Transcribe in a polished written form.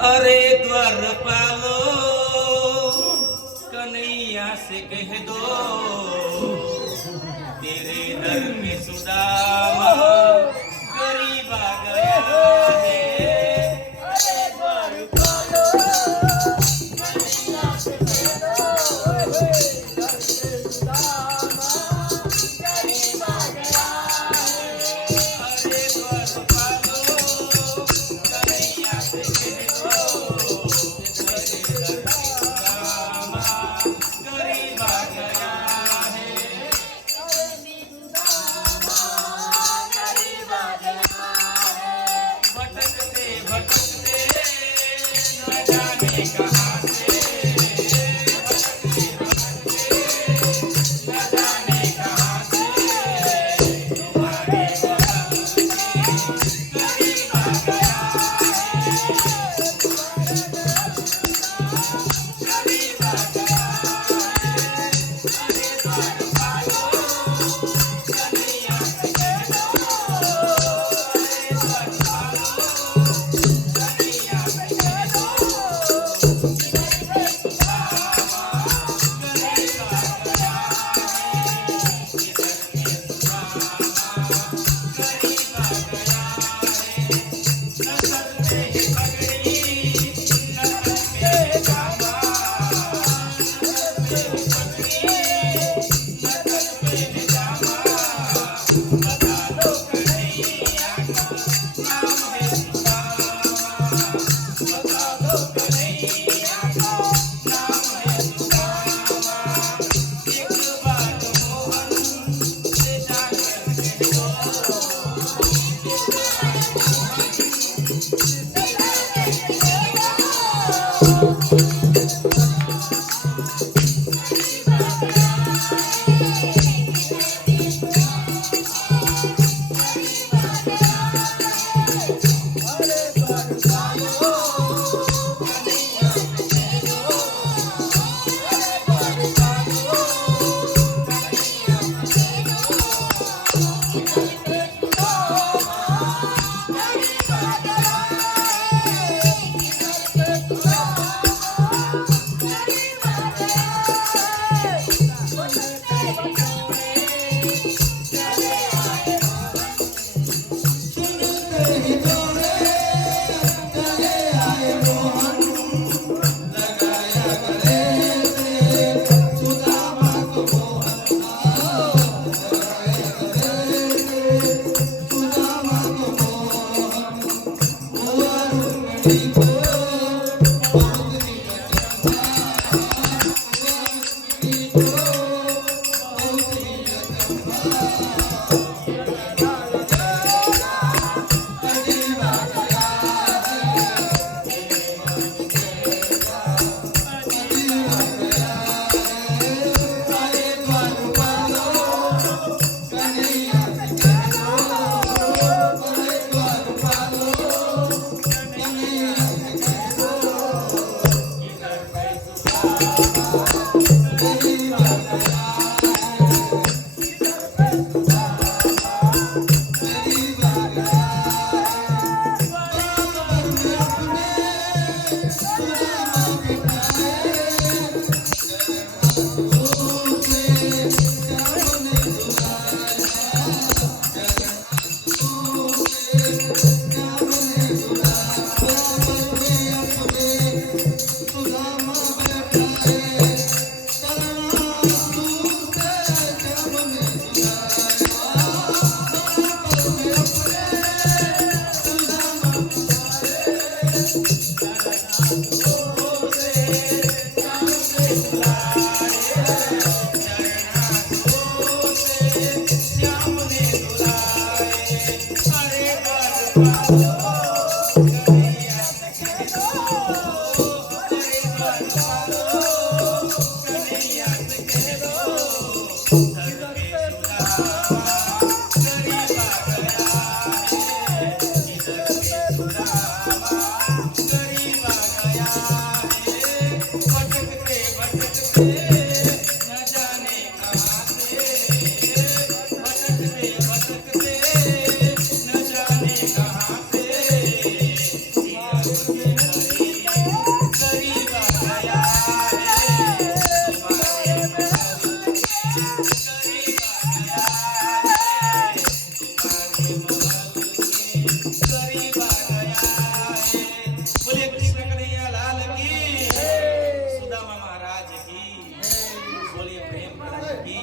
अरे द्वारपालो कन्हैया से कह दो तेरे दर में सुदामा गरीब आ गया है। अरे द्वारपालो कन्हैया से कह दो दर में सुदामा गरीब आ गया है। अरे द्वारपालो कन्हैया से कह दो गरीब गया है तुम्हारे महल के, गरीब गया है तुम्हारे महल के, गरीब गया है। बोलिए कृष्ण कन्हैया लाल की, सुदामा महाराज की, बोलिए प्रेम की।